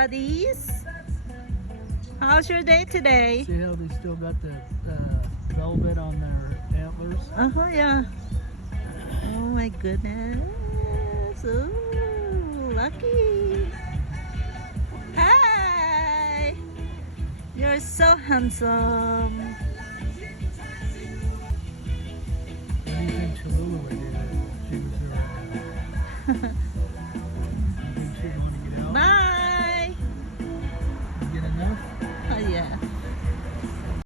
buddies. How's your day today? See how they still got the velvet on their antlers? Yeah. Oh my goodness. Ooh, lucky. Hi. You're so handsome. What do you think, Chalupa?